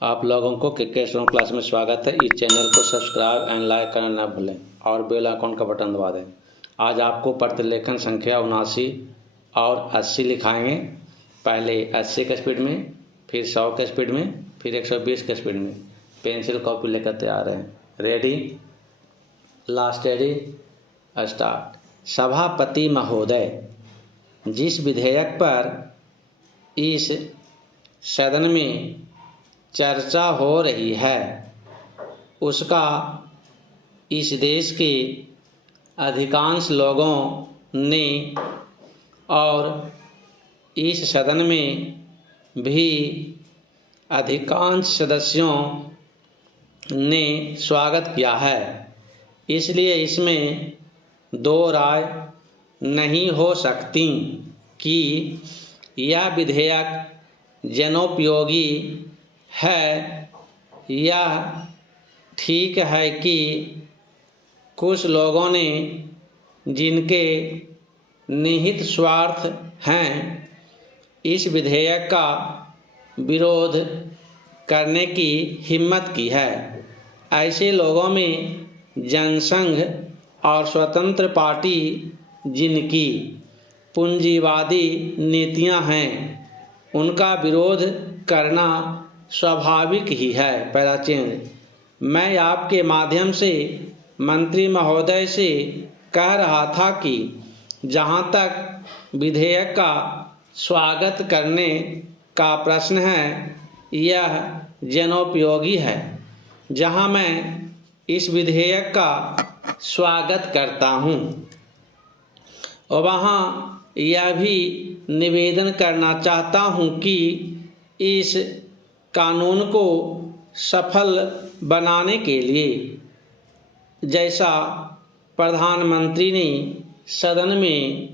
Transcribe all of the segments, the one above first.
आप लोगों को क्रिकेट क्लास में स्वागत है। इस चैनल को सब्सक्राइब एंड लाइक करना ना भूलें और बेल आइकन का बटन दबा दें। आज आपको प्रतिलेखन संख्या 79 और 80 लिखाएंगे। पहले 80 के स्पीड में, फिर 100 के स्पीड में, फिर 120 के स्पीड में। पेंसिल कॉपी लेकर तैयार हैं। Ready, last ready, start. सभापति महोदय, जिस विधेयक पर इस सदन में चर्चा हो रही है उसका इस देश के अधिकांश लोगों ने और इस सदन में भी अधिकांश सदस्यों ने स्वागत किया है, इसलिए इसमें दो राय नहीं हो सकती कि यह विधेयक जनोपयोगी है। यह ठीक है कि कुछ लोगों ने, जिनके निहित स्वार्थ हैं, इस विधेयक का विरोध करने की हिम्मत की है। ऐसे लोगों में जनसंघ और स्वतंत्र पार्टी, जिनकी पूंजीवादी नीतियां हैं, उनका विरोध करना स्वाभाविक ही है। पहला चेंज, मैं आपके माध्यम से मंत्री महोदय से कह रहा था कि जहां तक विधेयक का स्वागत करने का प्रश्न है, यह जनोपयोगी है। जहां मैं इस विधेयक का स्वागत करता हूं, वहां यह भी निवेदन करना चाहता हूं कि इस कानून को सफल बनाने के लिए, जैसा प्रधानमंत्री ने सदन में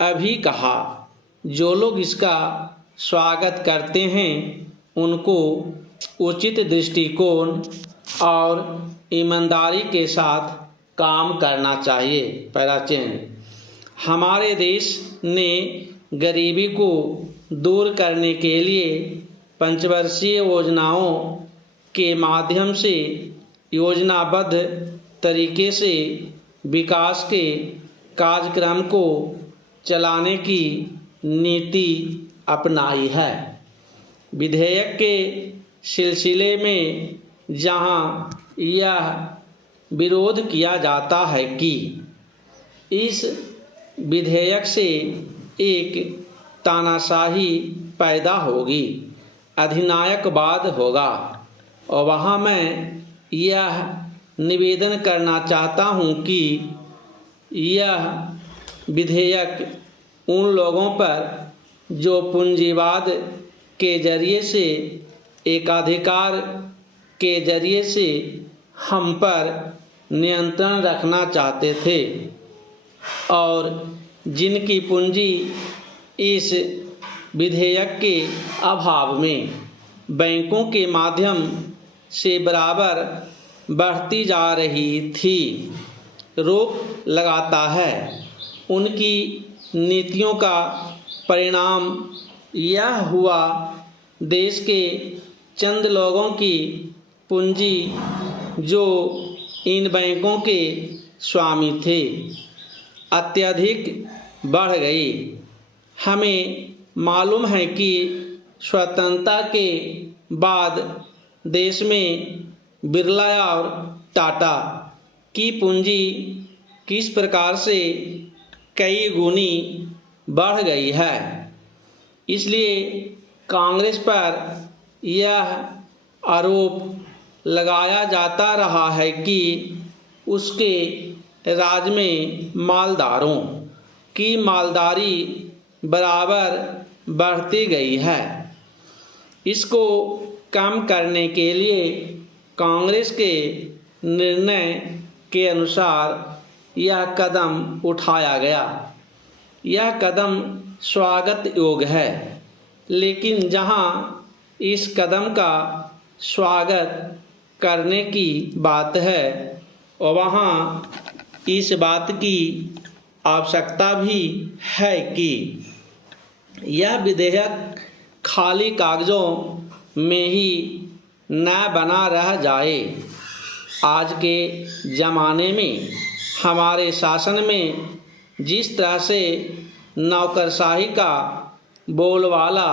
अभी कहा, जो लोग इसका स्वागत करते हैं उनको उचित दृष्टिकोण और ईमानदारी के साथ काम करना चाहिए। पहला चेंज, हमारे देश ने गरीबी को दूर करने के लिए पंचवर्षीय योजनाओं के माध्यम से योजनाबद्ध तरीके से विकास के कार्यक्रम को चलाने की नीति अपनाई है। विधेयक के सिलसिले में जहां यह विरोध किया जाता है कि इस विधेयक से एक तानाशाही पैदा होगी, अधिनायकवाद होगा, और वहाँ मैं यह निवेदन करना चाहता हूँ कि यह विधेयक उन लोगों पर जो पूंजीवाद के जरिए से, एकाधिकार के जरिए से हम पर नियंत्रण रखना चाहते थे और जिनकी पूंजी इस विधेयक के अभाव में बैंकों के माध्यम से बराबर बढ़ती जा रही थी, रोक लगाता है। उनकी नीतियों का परिणाम यह हुआ, देश के चंद लोगों की पूंजी जो इन बैंकों के स्वामी थे, अत्यधिक बढ़ गई। हमें मालूम है कि स्वतंत्रता के बाद देश में बिरला और टाटा की पूंजी किस प्रकार से कई गुनी बढ़ गई है। इसलिए कांग्रेस पर यह आरोप लगाया जाता रहा है कि उसके राज में मालदारों की मालदारी बराबर बढ़ती गई है। इसको कम करने के लिए कांग्रेस के निर्णय के अनुसार यह कदम उठाया गया। यह कदम स्वागत योग्य है, लेकिन जहां इस कदम का स्वागत करने की बात है, वहां इस बात की आवश्यकता भी है कि यह विधेयक खाली कागजों में ही न बना रह जाए। आज के ज़माने में हमारे शासन में जिस तरह से नौकरशाही का बोलबाला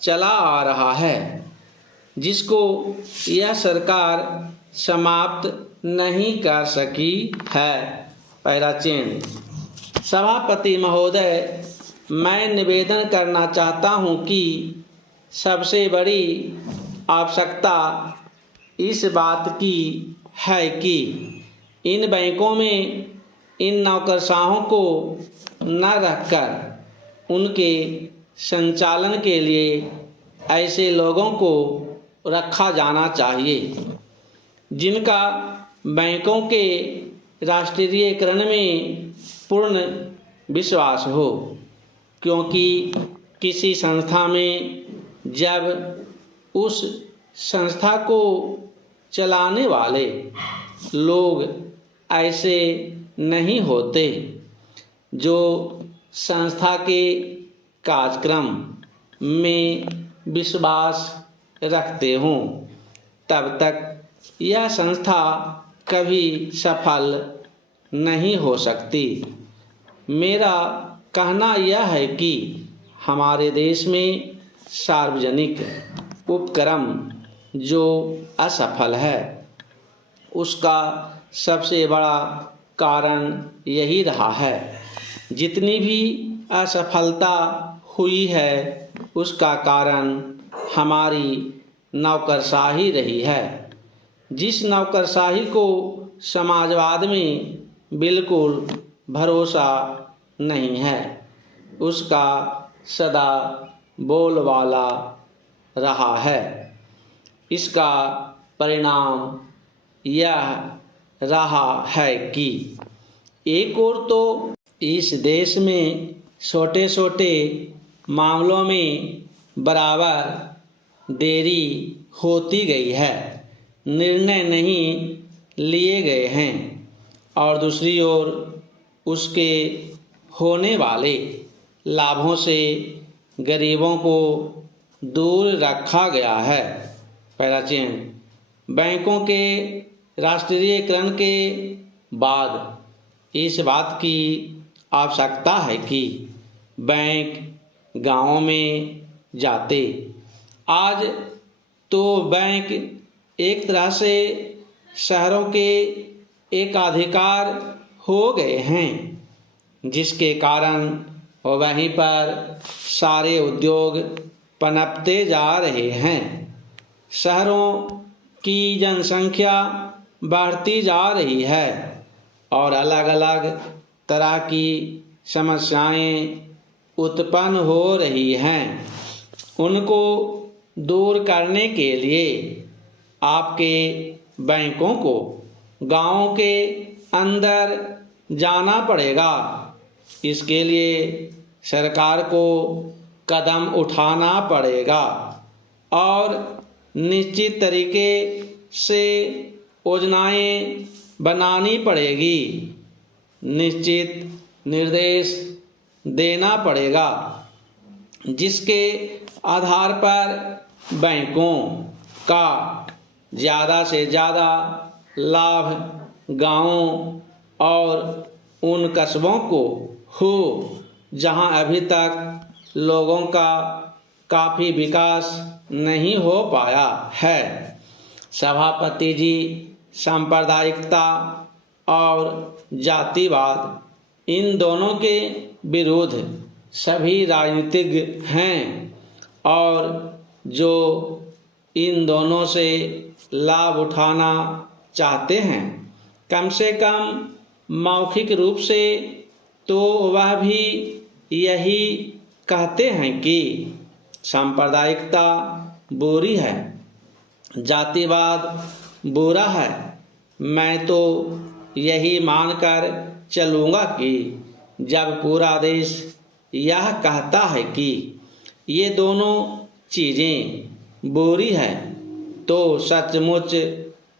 चला आ रहा है, जिसको यह सरकार समाप्त नहीं कर सकी है। पैराचीन। सभापति महोदय, मैं निवेदन करना चाहता हूं कि सबसे बड़ी आवश्यकता इस बात की है कि इन बैंकों में इन नौकरशाहों को न रखकर उनके संचालन के लिए ऐसे लोगों को रखा जाना चाहिए जिनका बैंकों के राष्ट्रीयकरण में पूर्ण विश्वास हो, क्योंकि किसी संस्था में जब उस संस्था को चलाने वाले लोग ऐसे नहीं होते जो संस्था के कार्यक्रम में विश्वास रखते हों, तब तक यह संस्था कभी सफल नहीं हो सकती। मेरा कहना यह है कि हमारे देश में सार्वजनिक उपक्रम जो असफल है, उसका सबसे बड़ा कारण यही रहा है। जितनी भी असफलता हुई है, उसका कारण हमारी नौकरशाही रही है। जिस नौकरशाही को समाजवाद में बिल्कुल भरोसा नहीं है, उसका सदा बोलबाला रहा है। इसका परिणाम यह रहा है कि एक ओर तो इस देश में छोटे छोटे मामलों में बराबर देरी होती गई है, निर्णय नहीं लिए गए हैं, और दूसरी ओर उसके होने वाले लाभों से गरीबों को दूर रखा गया है। पैराचीन। बैंकों के राष्ट्रीयकरण के बाद इस बात की आवश्यकता है कि बैंक गांवों में जाते। आज तो बैंक एक तरह से शहरों के एकाधिकार हो गए हैं, जिसके कारण वहीं पर सारे उद्योग पनपते जा रहे हैं। शहरों की जनसंख्या बढ़ती जा रही है और अलग अलग तरह की समस्याएं उत्पन्न हो रही हैं। उनको दूर करने के लिए आपके बैंकों को गांवों के अंदर जाना पड़ेगा। इसके लिए सरकार को कदम उठाना पड़ेगा और निश्चित तरीके से योजनाएं बनानी पड़ेगी, निश्चित निर्देश देना पड़ेगा, जिसके आधार पर बैंकों का ज़्यादा से ज़्यादा लाभ गांवों और उन कस्बों को हो जहां अभी तक लोगों का काफ़ी विकास नहीं हो पाया है। सभापति जी, सांप्रदायिकता और जातिवाद इन दोनों के विरुद्ध सभी राजनीतिज्ञ हैं और जो इन दोनों से लाभ उठाना चाहते हैं, कम से कम मौखिक रूप से तो वह भी यही कहते हैं कि सांप्रदायिकता बुरी है, जातिवाद बुरा है। मैं तो यही मानकर चलूँगा कि जब पूरा देश यह कहता है कि ये दोनों चीज़ें बुरी है, तो सचमुच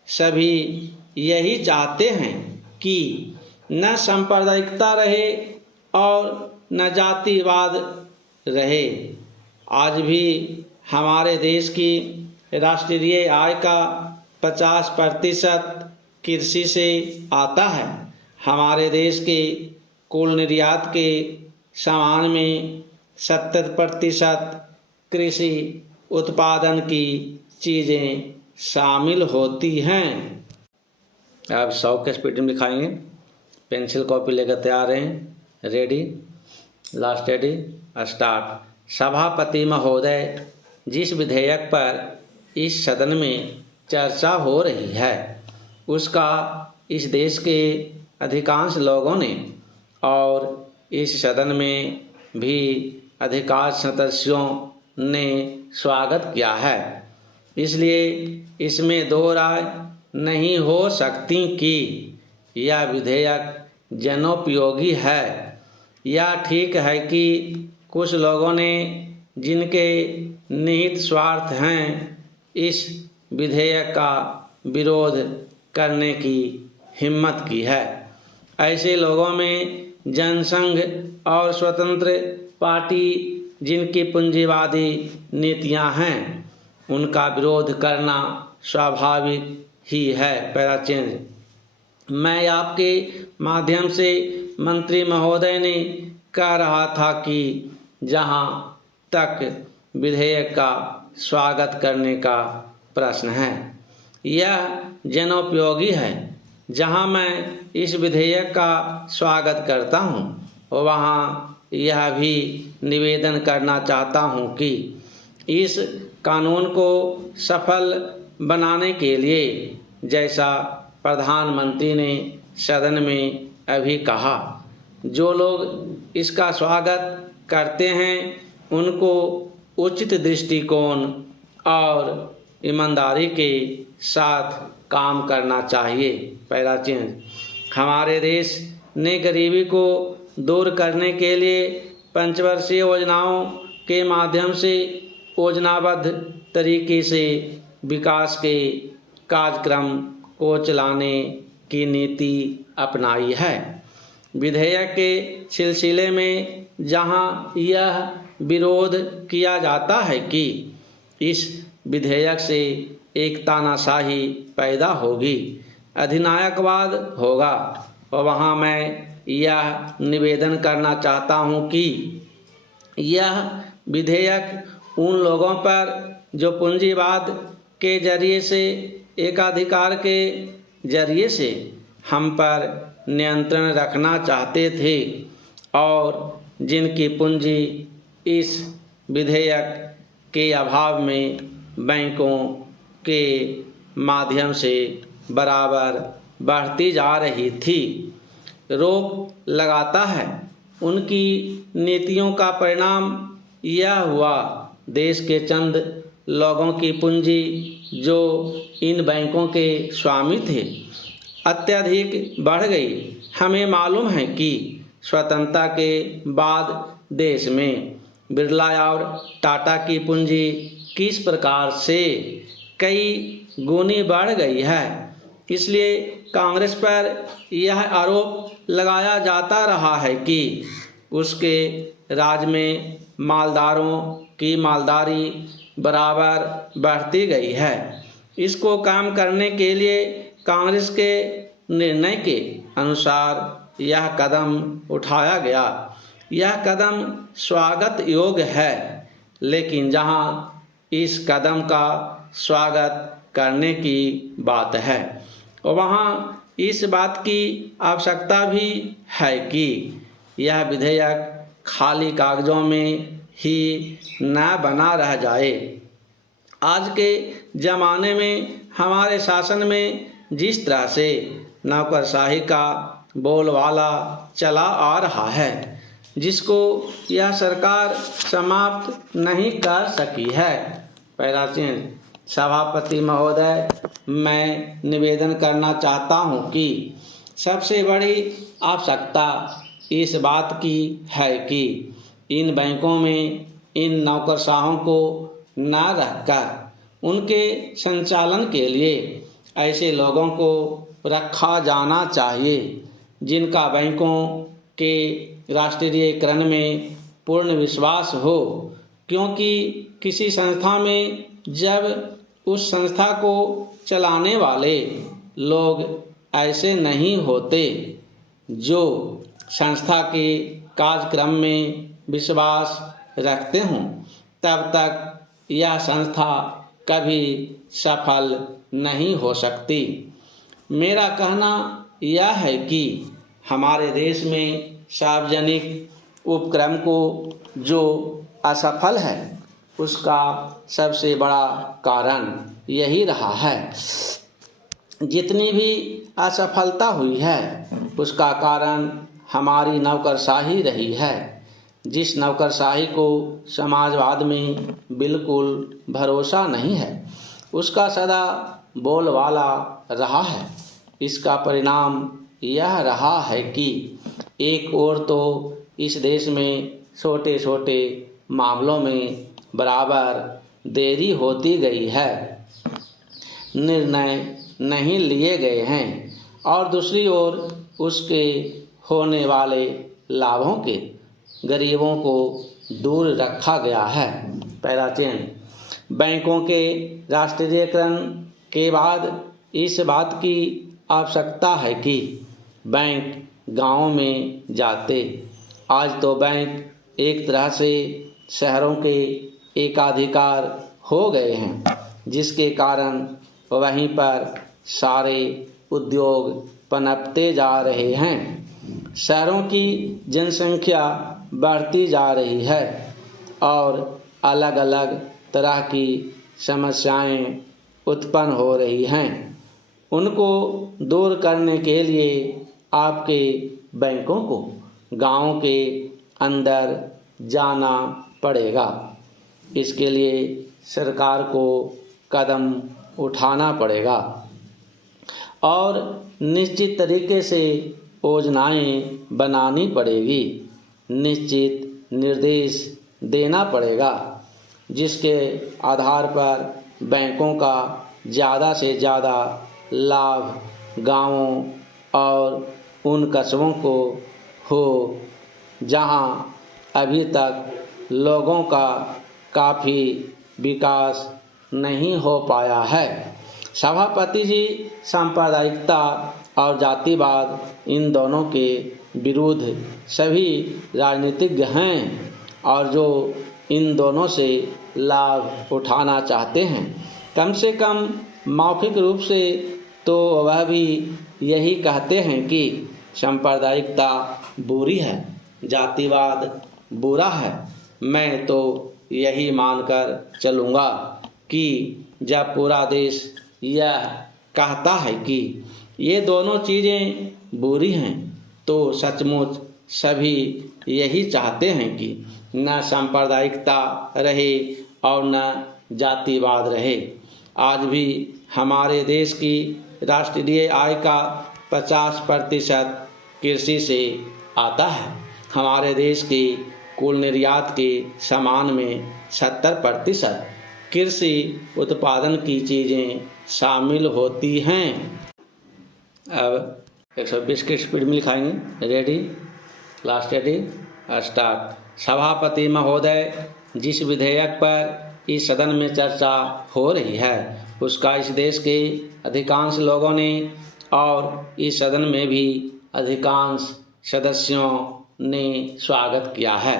सभी यही चाहते हैं कि न सांप्रदायिकता रहे और न जातिवाद रहे। आज भी हमारे देश की राष्ट्रीय आय का 50% कृषि से आता है। हमारे देश के कुल निर्यात के सामान में 70% कृषि उत्पादन की चीज़ें शामिल होती हैं। अब 100 के स्पीड में लिखाएंगे। पेंसिल कॉपी लेकर तैयार हैं। Ready, last ready, start. सभापति महोदय, जिस विधेयक पर इस सदन में चर्चा हो रही है उसका इस देश के अधिकांश लोगों ने और इस सदन में भी अधिकांश सदस्यों ने स्वागत किया है। इसलिए इसमें दो राय नहीं हो सकती कि यह विधेयक जनोपयोगी है। यह ठीक है कि कुछ लोगों ने जिनके निहित स्वार्थ हैं इस विधेयक का विरोध करने की हिम्मत की है। ऐसे लोगों में जनसंघ और स्वतंत्र पार्टी जिनकी पूंजीवादी नीतियां हैं उनका विरोध करना स्वाभाविक ही है। Para change. मैं आपके माध्यम से मंत्री महोदय ने कह रहा था कि जहां तक विधेयक का स्वागत करने का प्रश्न है यह जनोपयोगी है। जहां मैं इस विधेयक का स्वागत करता हूं वहां यह भी निवेदन करना चाहता हूं कि इस कानून को सफल बनाने के लिए जैसा प्रधानमंत्री ने सदन में अभी कहा, जो लोग इसका स्वागत करते हैं उनको उचित दृष्टिकोण और ईमानदारी के साथ काम करना चाहिए। Para change. हमारे देश ने गरीबी को दूर करने के लिए पंचवर्षीय योजनाओं के माध्यम से योजनाबद्ध तरीके से विकास के कार्यक्रम को चलाने की नीति अपनाई है। विधेयक के सिलसिले में जहां यह विरोध किया जाता है कि इस विधेयक से एक तानाशाही पैदा होगी, अधिनायकवाद होगा, और वहां मैं यह निवेदन करना चाहता हूं कि यह विधेयक उन लोगों पर जो पूंजीवाद के जरिए से एकाधिकार के जरिए से हम पर नियंत्रण रखना चाहते थे और जिनकी पूंजी इस विधेयक के अभाव में बैंकों के माध्यम से बराबर बढ़ती जा रही थी, रोक लगाता है। उनकी नीतियों का परिणाम यह हुआ देश के चंद लोगों की पूंजी जो इन बैंकों के स्वामी थे अत्यधिक बढ़ गई। हमें मालूम है कि स्वतंत्रता के बाद देश में बिरला और टाटा की पूंजी किस प्रकार से कई गुनी बढ़ गई है। इसलिए कांग्रेस पर यह आरोप लगाया जाता रहा है कि उसके राज में मालदारों की मालदारी बराबर बढ़ती गई है। इसको काम करने के लिए कांग्रेस के निर्णय के अनुसार यह कदम उठाया गया। यह कदम स्वागत योग्य है, लेकिन जहां इस कदम का स्वागत करने की बात है वहां इस बात की आवश्यकता भी है कि यह विधेयक खाली कागजों में ही न बना रह जाए। आज के ज़माने में हमारे शासन में जिस तरह से नौकरशाही का बोलबाला चला आ रहा है, जिसको यह सरकार समाप्त नहीं कर सकी है। Para change. सभापति महोदय, मैं निवेदन करना चाहता हूं कि सबसे बड़ी आवश्यकता इस बात की है कि इन बैंकों में इन नौकरशाहों को न रहकर उनके संचालन के लिए ऐसे लोगों को रखा जाना चाहिए जिनका बैंकों के राष्ट्रीयकरण में पूर्ण विश्वास हो, क्योंकि किसी संस्था में जब उस संस्था को चलाने वाले लोग ऐसे नहीं होते जो संस्था के कार्यक्रम में विश्वास रखते हों, तब तक यह संस्था कभी सफल नहीं हो सकती। मेरा कहना यह है कि हमारे देश में सार्वजनिक उपक्रम को जो असफल है उसका सबसे बड़ा कारण यही रहा है। जितनी भी असफलता हुई है उसका कारण हमारी नौकरशाही रही है, जिस नौकरशाही को समाजवाद में बिल्कुल भरोसा नहीं है, उसका सदा बोलबाला रहा है। इसका परिणाम यह रहा है कि एक ओर तो इस देश में छोटे छोटे मामलों में बराबर देरी होती गई है, निर्णय नहीं लिए गए हैं, और दूसरी ओर उसके होने वाले लाभों के गरीबों को दूर रखा गया है। पहला चयन, बैंकों के राष्ट्रीयकरण के बाद इस बात की आवश्यकता है कि बैंक गांवों में जाते। आज तो बैंक एक तरह से शहरों के एकाधिकार हो गए हैं, जिसके कारण वहीं पर सारे उद्योग पनपते जा रहे हैं। शहरों की जनसंख्या बढ़ती जा रही है और अलग अलग तरह की समस्याएं उत्पन्न हो रही हैं। उनको दूर करने के लिए आपके बैंकों को गांवों के अंदर जाना पड़ेगा। इसके लिए सरकार को कदम उठाना पड़ेगा और निश्चित तरीके से योजनाएं बनानी पड़ेगी, निश्चित निर्देश देना पड़ेगा, जिसके आधार पर बैंकों का ज़्यादा से ज़्यादा लाभ गांवों और उन कस्बों को हो जहां अभी तक लोगों का काफ़ी विकास नहीं हो पाया है। सभापति जी सांप्रदायिकता और जातिवाद इन दोनों के विरुद्ध सभी राजनीतिज्ञ हैं और जो इन दोनों से लाभ उठाना चाहते हैं, कम से कम मौखिक रूप से तो वह भी यही कहते हैं कि सांप्रदायिकता बुरी है, जातिवाद बुरा है। मैं तो यही मानकर चलूँगा कि जब पूरा देश यह कहता है कि ये दोनों चीज़ें बुरी हैं, तो सचमुच सभी यही चाहते हैं कि न सांप्रदायिकता रहे और न जातिवाद रहे। आज भी हमारे देश की राष्ट्रीय आय का 50% कृषि से आता है। हमारे देश के कुल निर्यात के सामान में 70% कृषि उत्पादन की चीज़ें शामिल होती हैं। अब 120 की स्पीड में लिखाएंगे। Ready, last ready, start. सभापति महोदय, जिस विधेयक पर इस सदन में चर्चा हो रही है उसका इस देश के अधिकांश लोगों ने और इस सदन में भी अधिकांश सदस्यों ने स्वागत किया है।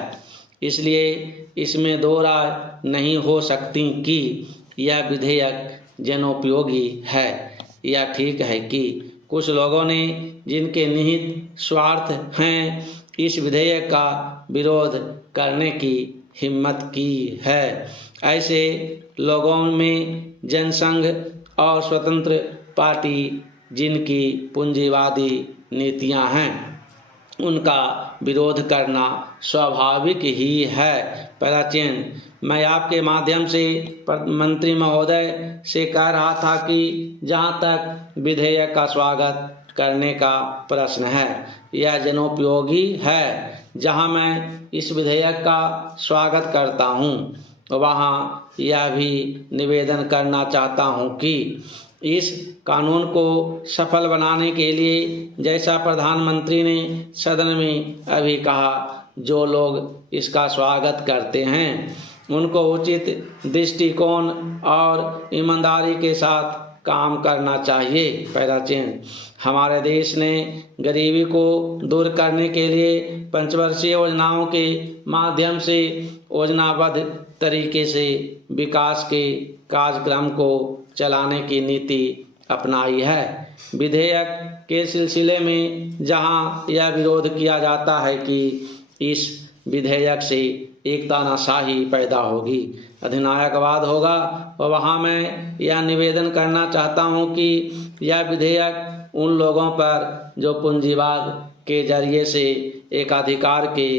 इसलिए इसमें दो राय नहीं हो सकती कि यह विधेयक जनोपयोगी है। यह ठीक है कि कुछ लोगों ने, जिनके निहित स्वार्थ हैं, इस विधेयक का विरोध करने की हिम्मत की है। ऐसे लोगों में जनसंघ और स्वतंत्र पार्टी, जिनकी पूंजीवादी नीतियां हैं, उनका विरोध करना स्वाभाविक ही है। प्राचीन, मैं आपके माध्यम से मंत्री महोदय से कह रहा था कि जहां तक विधेयक का स्वागत करने का प्रश्न है, यह जनोपयोगी है। जहां मैं इस विधेयक का स्वागत करता हूं, वहां यह भी निवेदन करना चाहता हूं कि इस कानून को सफल बनाने के लिए, जैसा प्रधानमंत्री ने सदन में अभी कहा, जो लोग इसका स्वागत करते हैं उनको उचित दृष्टिकोण और ईमानदारी के साथ काम करना चाहिए। पहला चेंज, हमारे देश ने गरीबी को दूर करने के लिए पंचवर्षीय योजनाओं के माध्यम से योजनाबद्ध तरीके से विकास के कार्यक्रम को चलाने की नीति अपनाई है। विधेयक के सिलसिले में जहां यह विरोध किया जाता है कि इस विधेयक से एक तानाशाही पैदा होगी, अधिनायकवाद होगा, और वहाँ मैं यह निवेदन करना चाहता हूँ कि यह विधेयक उन लोगों पर जो पूंजीवाद के जरिए से, एकाधिकार के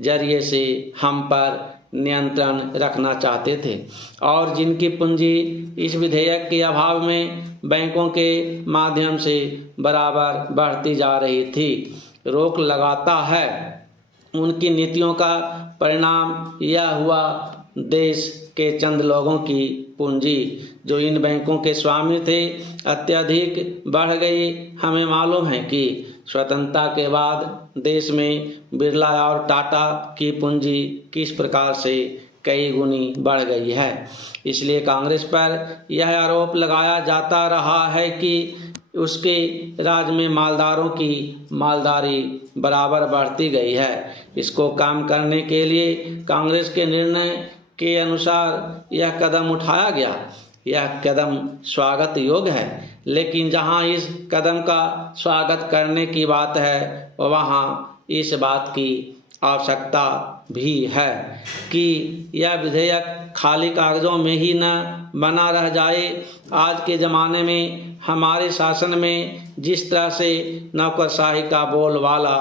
जरिए से हम पर नियंत्रण रखना चाहते थे और जिनकी पूंजी इस विधेयक के अभाव में बैंकों के माध्यम से बराबर बढ़ती जा रही थी, रोक लगाता है। उनकी नीतियों का परिणाम यह हुआ, देश के चंद लोगों की पूंजी जो इन बैंकों के स्वामी थे अत्यधिक बढ़ गई। हमें मालूम है कि स्वतंत्रता के बाद देश में बिरला और टाटा की पूंजी किस प्रकार से कई गुनी बढ़ गई है। इसलिए कांग्रेस पर यह आरोप लगाया जाता रहा है कि उसके राज में मालदारों की मालदारी बराबर बढ़ती गई है। इसको काम करने के लिए कांग्रेस के निर्णय के अनुसार यह कदम उठाया गया। यह कदम स्वागत योग्य है, लेकिन जहां इस कदम का स्वागत करने की बात है वहां इस बात की आवश्यकता भी है कि यह विधेयक खाली कागजों में ही न बना रह जाए। आज के ज़माने में हमारे शासन में जिस तरह से नौकरशाही का बोलबाला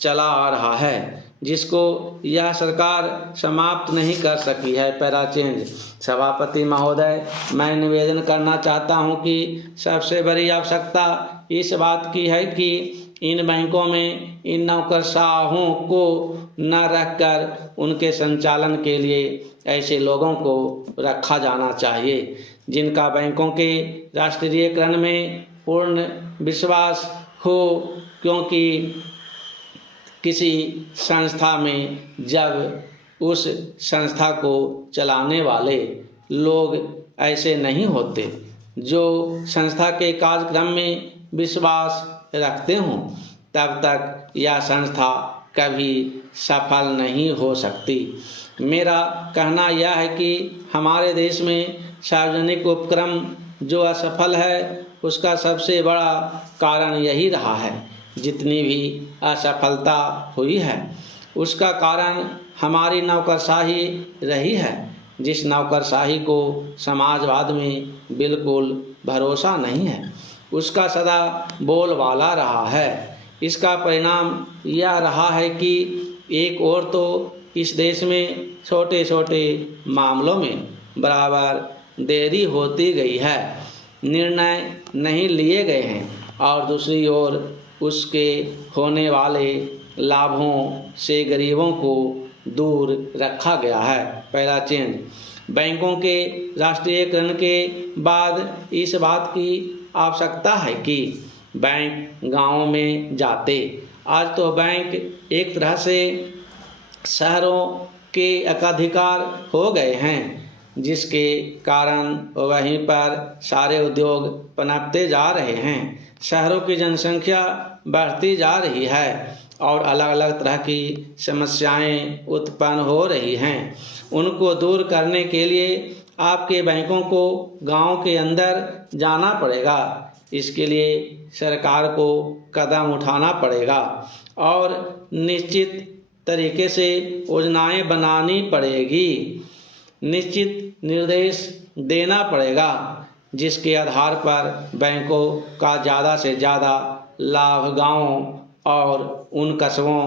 चला आ रहा है, जिसको यह सरकार समाप्त नहीं कर सकी है। पैरा चेंज, सभापति महोदय, मैं निवेदन करना चाहता हूं कि सबसे बड़ी आवश्यकता इस बात की है कि इन बैंकों में इन नौकरशाहों को न रखकर उनके संचालन के लिए ऐसे लोगों को रखा जाना चाहिए जिनका बैंकों के राष्ट्रीयकरण में पूर्ण विश्वास हो, क्योंकि किसी संस्था में जब उस संस्था को चलाने वाले लोग ऐसे नहीं होते जो संस्था के कार्यक्रम में विश्वास रखते हों, तब तक यह संस्था कभी सफल नहीं हो सकती। मेरा कहना यह है कि हमारे देश में सार्वजनिक उपक्रम जो असफल है उसका सबसे बड़ा कारण यही रहा है। जितनी भी असफलता हुई है उसका कारण हमारी नौकरशाही रही है, जिस नौकरशाही को समाजवाद में बिल्कुल भरोसा नहीं है, उसका सदा बोलबाला रहा है। इसका परिणाम यह रहा है कि एक ओर तो इस देश में छोटे छोटे मामलों में बराबर देरी होती गई है, निर्णय नहीं लिए गए हैं, और दूसरी ओर उसके होने वाले लाभों से गरीबों को दूर रखा गया है। पहला चेंज, बैंकों के राष्ट्रीयकरण के बाद इस बात की आवश्यकता है कि बैंक गांवों में जाते। आज तो बैंक एक तरह से शहरों के एकाधिकार हो गए हैं, जिसके कारण वहीं पर सारे उद्योग पनपते जा रहे हैं। शहरों की जनसंख्या बढ़ती जा रही है और अलग अलग तरह की समस्याएं उत्पन्न हो रही हैं। उनको दूर करने के लिए आपके बैंकों को गांव के अंदर जाना पड़ेगा। इसके लिए सरकार को कदम उठाना पड़ेगा और निश्चित तरीके से योजनाएं बनानी पड़ेगी, निश्चित निर्देश देना पड़ेगा, जिसके आधार पर बैंकों का ज़्यादा से ज़्यादा लाभ गाँवों और उन कस्बों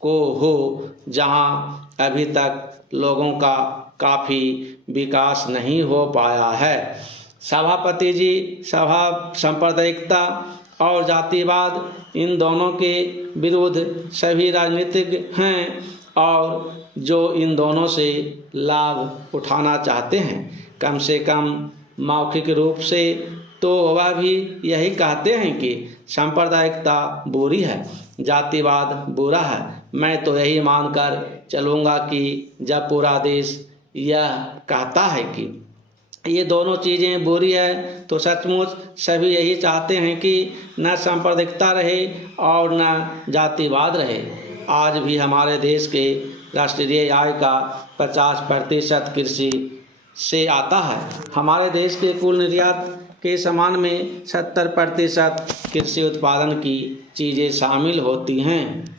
को हो जहां अभी तक लोगों का काफ़ी विकास नहीं हो पाया है। सभापति जी, सभा सांप्रदायिकता और जातिवाद इन दोनों के विरुद्ध सभी राजनीतिज्ञ हैं और जो इन दोनों से लाभ उठाना चाहते हैं, कम से कम मौखिक रूप से तो वह भी यही कहते हैं कि सांप्रदायिकता बुरी है, जातिवाद बुरा है। मैं तो यही मानकर चलूँगा कि जब पूरा देश यह कहता है कि ये दोनों चीज़ें बुरी है, तो सचमुच सभी यही चाहते हैं कि न सांप्रदायिकता रहे और न जातिवाद रहे। आज भी हमारे देश के राष्ट्रीय आय का 50% कृषि से आता है। हमारे देश के कुल निर्यात के सामान में 70% कृषि उत्पादन की चीज़ें शामिल होती हैं।